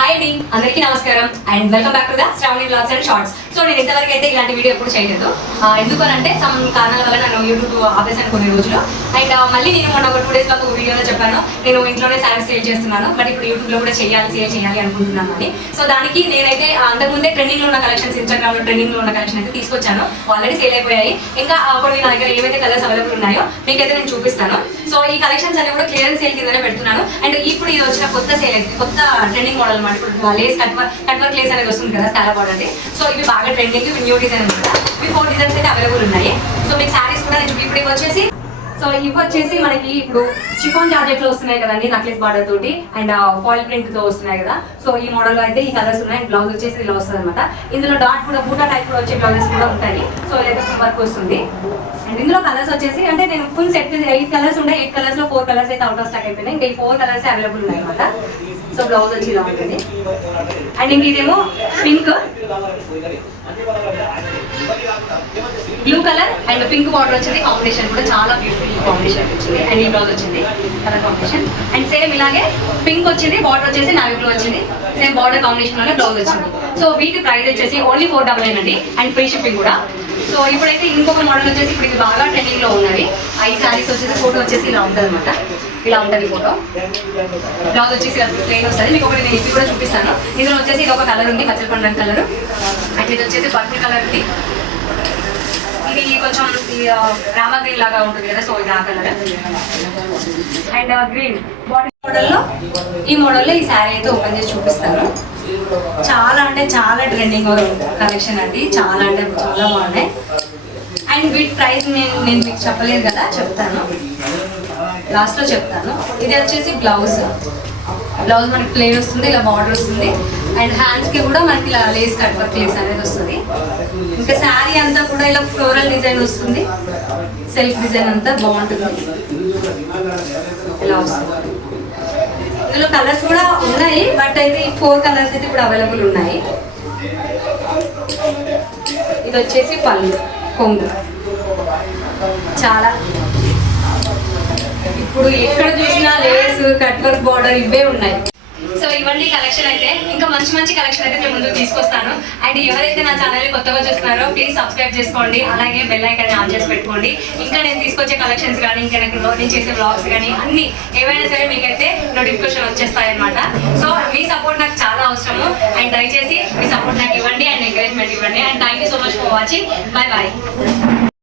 Hi అండి అందరికీ నమస్కారం and welcome back to the Shravani blogs and shorts so నేను ఇంతవరకు అయితే ఇలాంటి వీడియో ఎప్పుడు చేయలేదు. ఆ, ఎందుకు అంటే సమ్ కారణాల వల్ల నేను యూట్యూబ్ ఆపేసాను కొన్ని రోజులు. అండ్ మళ్ళీ నేను మొన్న ఒక టూ డేస్లో ఒక వీడియోలో చెప్పాను. నేను ఇంట్లోనే శారీస్ సేల్ చేస్తున్నాను. బట్ ఇప్పుడు యూట్యూబ్లో కూడా చేయాలి సేల్ చేయాలి అనుకుంటున్నాను అని. సో దానికి నేనైతే అంతకుముందే ట్రెండింగ్లో ఉన్న కలెక్షన్స్ ఇన్స్టాగ్రామ్లో లో ఉన్న కలెక్షన్ అయితే తీసుకొచ్చాను. ఆల్రెడీ సేల్ అయిపోయాయి. ఇంకా అప్పుడు కొన్ని నా దగ్గర ఏవైతే కలర్స్ అవైలబుల్ ఉన్నాయో మీకైతే నేను చూపిస్తాను. సో ఈ కలెక్షన్స్ అన్ని కూడా క్లియరెన్స్ సేల్ కిందనే పెడుతున్నాను. అండ్ ఇప్పుడు ఇది వచ్చిన కొత్త సేల్ అయితే కొత్త ట్రెండింగ్ మోడల్ అనమాట. ఇప్పుడు lace cut cut work lace అనేది వస్తుంది కదా చాలా అనేది సో ఇవి బాగా బాగా ట్రెండింగ్ న్యూ డిజైన్ అనమాట ఇవి ఫోర్ డిజైన్స్ అయితే అవైలబుల్ ఉన్నాయి. సో మీకు శారీస్ కూడా నేను ఇప్పుడు వచ్చేసి సో ఇవి వచ్చేసి మనకి ఇప్పుడు షిఫాన్ జార్జెట్లో వస్తున్నాయి కదండి నక్లెస్ బార్డర్ తోటి అండ్ ఫాయిల్ ప్రింట్తో వస్తున్నాయి కదా. సో ఈ మోడల్లో అయితే ఈ కలర్స్ ఉన్నాయి బ్లౌజ్ వచ్చేసి ఇలా వస్తుంది అనమాట ఇందులో డాట్ కూడా బూటా టైప్ కూడా వచ్చే బ్లౌజెస్ కూడా ఉంటాయి. సో లేదా వర్క్ వస్తుంది. అండ్ ఇందులో కలర్స్ వచ్చేసి అంటే నేను ఫుల్ సెట్ ఎయిట్ కలర్స్ ఉన్నాయి ఎయిట్ కలర్స్లో ఫోర్ కలర్స్ అయితే అవుట్ ఆఫ్ స్టాక్ అయిపోయినాయి. ఇంకా ఈ ఫోర్ కలర్స్ అవైలబుల్ ఉన్నాయి అనమాట సో బ్లౌజ్ వచ్చి ఇలా ఉంటుంది. అండ్ ఇంక ఇదేమో pink blue colour and pink border వచ్చేది కాంబినేషన్ కూడా చాలా బ్యూటిఫుల్ కాంబినేషన్ వచ్చింది అండ్ ఈ బ్లౌజ్ వచ్చింది కలర్ కాంబినేషన్ అండ్ సేమ్ ఇలాగే పింక్ వచ్చింది బార్డర్ వచ్చేసి నావీ బ్లూ వచ్చింది సేమ్ బార్డర్ కాంబినేషన్లోనే బ్లౌజ్ వచ్చింది సో వీటి ప్రైస్ వచ్చేసి ఓన్లీ ఫోర్ డబల్ నైన్ అండి. అండ్ ఫ్రీ షిప్పింగ్ కూడా. సో ఇప్పుడైతే ఇంకొక మోడల్ వచ్చేసి ఇప్పుడు ఇది బాగా ట్రెండింగ్లో ఉన్నది. ఐ శారీస్ వచ్చేసి ఫోటో వచ్చేసి ఇలా ఉంటుంది అనమాట ఇలా ఉంటుంది ఫోటో బ్లౌజ్ వచ్చేసి ప్లెయిన్ వస్తుంది. మీకు ఒకటి నేను ఇది కూడా చూపిస్తాను. ఇందులో వచ్చేసి ఇది ఒక కలర్ ఉంది పచ్చల పండుగ కలర్ అండ్ ఇది వచ్చేసి పర్పుల్ కలర్ ఉంది. ఇది కొంచెం రామా గ్రీన్ లాగా ఉంటుంది కదా సో ఇది ఆ కలర్. అండ్ గ్రీన్ బాడీ మోడల్లో ఈ మోడల్లో ఈ శారీ అయితే ఓపెన్ చేసి చూపిస్తాను. చాలా అంటే చాలా ట్రెండింగ్ కలెక్షన్ అండి. చాలా అంటే చాలా బాగున్నాయి. అండ్ వీటి ప్రైస్ నేను నేను మీకు చెప్పలేదు కదా చెప్తాను. లాస్ట్లో చెప్తాను. ఇది వచ్చేసి బ్లౌజ్ బ్లౌజ్ మనకి ప్లేన్ వస్తుంది ఇలా బార్డర్ వస్తుంది. అండ్ హ్యాండ్స్కి కూడా మనకి ఇలా లేస్ కట్ వర్క్ లేస్ అనేది వస్తుంది. ఇంకా శారీ అంతా కూడా ఇలా ఫ్లోరల్ డిజైన్ వస్తుంది. సెల్ఫ్ డిజైన్ అంతా బాగుంటుంది. ఇలా వస్తుంది. ఇందులో కలర్స్ కూడా ఉన్నాయి బట్ అయితే ఈ ఫోర్ కలర్స్ అయితే ఇప్పుడు అవైలబుల్ ఉన్నాయి. ఇది వచ్చేసి పళ్ళు కొంగు. చాలా. ఇప్పుడు ఎక్కడ చూసినా లేస్ కట్ వర్క్ బార్డర్ ఇవే ఉన్నాయి. సో ఇవన్నీ కలెక్షన్ అయితే ఇంకా మంచి మంచి కలెక్షన్ అయితే మేము ముందుకు తీసుకొస్తాను. అండ్ ఎవరైతే నా ఛానల్ కొత్తగా చూస్తున్నారో ప్లీజ్ సబ్స్క్రైబ్ చేసుకోండి. అలాగే బెల్ ఐకాన్ ఆన్ చేసి పెట్టుకోండి. ఇంకా నేను తీసుకొచ్చే కలెక్షన్స్ కానీ ఇంకా నాకు నేను చేసే బ్లాగ్స్ కానీ అన్ని ఏవైనా సరే మీకైతే నోటిఫికేషన్ వచ్చేస్తాయి అనమాట సో మీ సపోర్ట్ నాకు చాలా అవసరము. అండ్ దయచేసి మీ సపోర్ట్ నాకు ఇవ్వండి అండ్ ఎంకరేజ్మెంట్ ఇవ్వండి. And thank you so much for watching bye bye